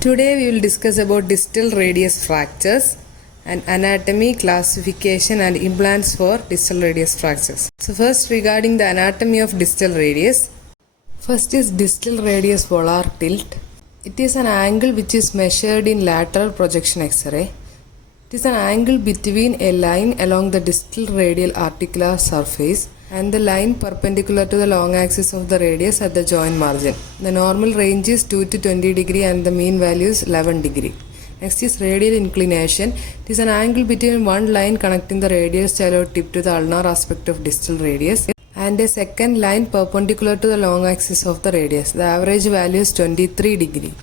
Today we will discuss about distal radius fractures and anatomy, classification and implants for distal radius fractures. So first, regarding the anatomy of distal radius. First is distal radius volar tilt. It is an angle which is measured in lateral projection X-ray. It is an angle between a line along the distal radial articular surface and the line perpendicular to the long axis of the radius at the joint margin. The normal range is 2 to 20 degree and the mean value is 11 degree. Next is radial inclination. It is an angle between one line connecting the radial styloid tip to the ulnar aspect of distal radius and a second line perpendicular to the long axis of the radius. The average value is 23 degree.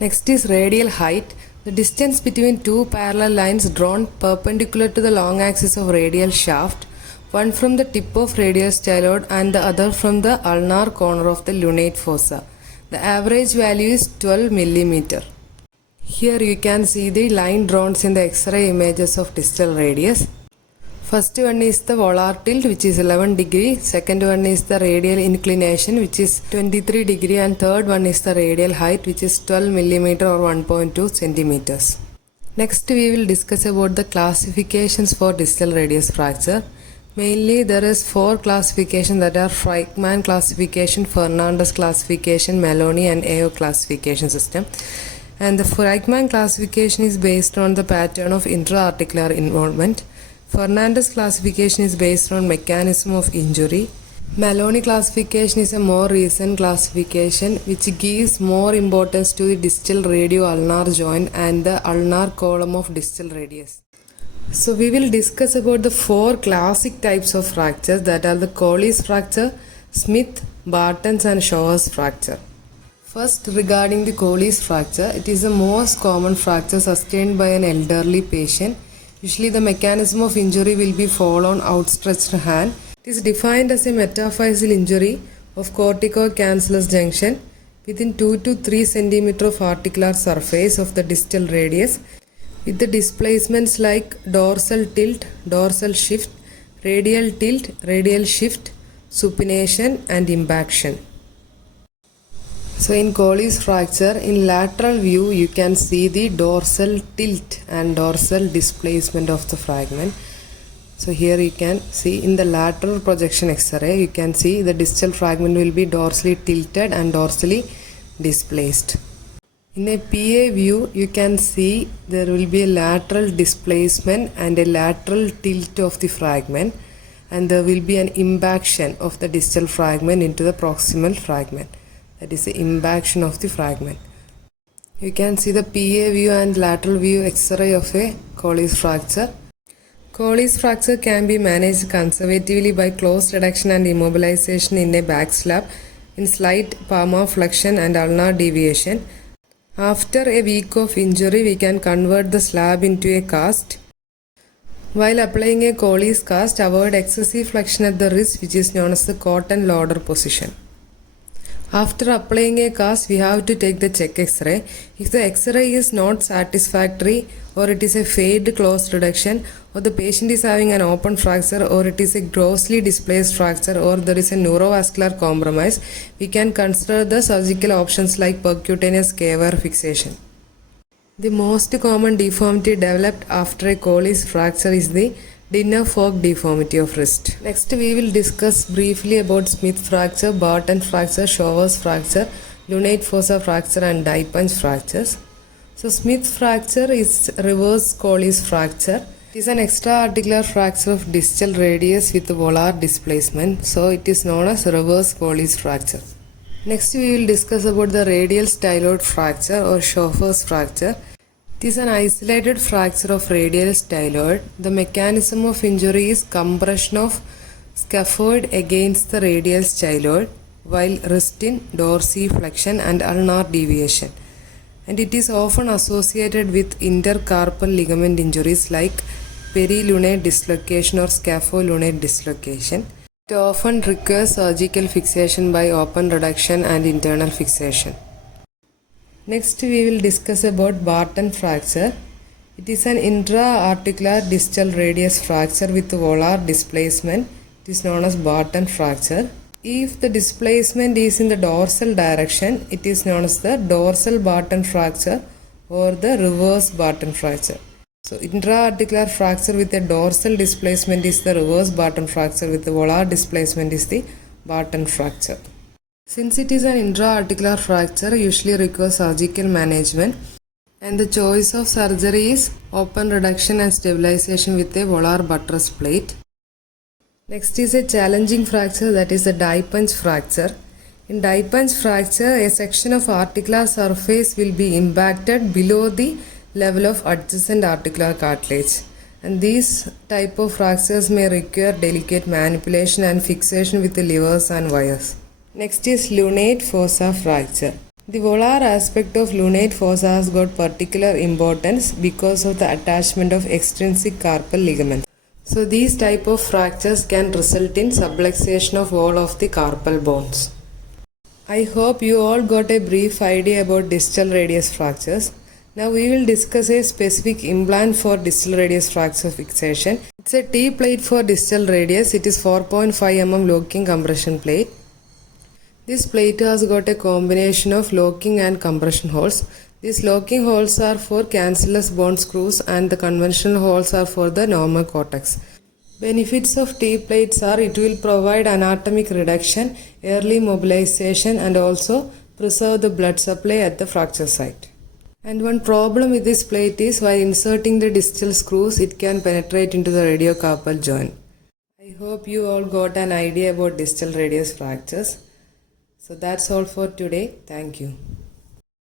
Next is radial height. The distance between two parallel lines drawn perpendicular to the long axis of radial shaft, one from the tip of radial styloid and the other from the ulnar corner of the lunate fossa. The average value is 12 mm. Here you can see the line drawn in the X-ray images of distal radius. First one is the volar tilt, which is 11 degree. Second one is the radial inclination, which is 23 degree. And third one is the radial height, which is 12 mm or 1.2 centimeters. Next we will discuss about the classifications for distal radius fracture. Mainly there is 4 classifications, that are Friedman classification, Fernandez classification, Maloney and AO classification system. And the Friedman classification is based on the pattern of intra-articular involvement. Fernandez classification is based on mechanism of injury. Maloney classification is a more recent classification which gives more importance to the distal radio-ulnar joint and the ulnar column of distal radius. So we will discuss about the 4 classic types of fractures, that are the colles fracture, Smith, Barton's and Shaw's fracture. First, regarding the colles fracture, it is the most common fracture sustained by an elderly patient. Usually the mechanism of injury will be fall on outstretched hand. It is defined as a metaphyseal injury of cortico-cancellous junction within 2 to 3 cm of articular surface of the distal radius, with the displacements like dorsal tilt, dorsal shift, radial tilt, radial shift, supination and impaction. So in colles fracture, in lateral view you can see the dorsal tilt and dorsal displacement of the fragment. So here you can see in the lateral projection X-ray, you can see the distal fragment will be dorsally tilted and dorsally displaced. In a PA view, you can see there will be a lateral displacement and a lateral tilt of the fragment, and there will be an impaction of the distal fragment into the proximal fragment. That is the impaction of the fragment. You can see the PA view and lateral view X-ray of a colles fracture. Colles fracture can be managed conservatively by close reduction and immobilization in a back slab, in slight palmar flexion and ulnar deviation. After a week of injury, we can convert the slab into a cast. While applying a colles cast, avoid excessive flexion at the wrist, which is known as the cotton lauder position. After applying a cast, we have to take the check X-ray. If the X-ray is not satisfactory, or it is a fade close reduction, or the patient is having an open fracture, or it is a grossly displaced fracture, or there is a neurovascular compromise, we can consider the surgical options like percutaneous K-wire fixation. The most common deformity developed after a colles fracture is the dinner fork deformity of wrist. Next we will discuss briefly about Smith fracture, Barton fracture, Shaw's fracture, lunate fossa fracture and die punch fractures. So Smith fracture is reverse colles fracture. It is an extra-articular fracture of distal radius with volar displacement. So it is known as reverse colles fracture. Next we will discuss about the radial styloid fracture or Schoffer's fracture. It is an isolated fracture of radial styloid. The mechanism of injury is compression of scaphoid against the radial styloid while rest in dorsiflexion and ulnar deviation. And it is often associated with intercarpal ligament injuries like perilunate dislocation or scapholunate dislocation. It often requires surgical fixation by open reduction and internal fixation. Next we will discuss about Barton fracture. It is an intra-articular distal radius fracture with volar displacement. It is known as Barton fracture. If the displacement is in the dorsal direction, it is known as the dorsal Barton fracture or the reverse Barton fracture. So intra-articular fracture with a dorsal displacement is the reverse Barton fracture, with the volar displacement is the Barton fracture. Since it is an intra-articular fracture, usually requires surgical management, and the choice of surgery is open reduction and stabilization with a volar buttress plate. Next is a challenging fracture, that is the die punch fracture. In die punch fracture, a section of articular surface will be impacted below the level of adjacent articular cartilage. And these type of fractures may require delicate manipulation and fixation with the levers and wires. Next is lunate fossa fracture. The volar aspect of lunate fossa has got particular importance because of the attachment of extrinsic carpal ligaments. So these type of fractures can result in subluxation of all of the carpal bones. I hope you all got a brief idea about distal radius fractures. Now we will discuss a specific implant for distal radius fracture fixation. It's a T-plate for distal radius. It is 4.5 mm locking compression plate. This plate has got a combination of locking and compression holes. These locking holes are for cancellous bone screws and the conventional holes are for the normal cortex. Benefits of T-plates are it will provide anatomic reduction, early mobilization, and also preserve the blood supply at the fracture site. And one problem with this plate is while inserting the distal screws, it can penetrate into the radiocarpal joint. I hope you all got an idea about distal radius fractures. So that's all for today. Thank you.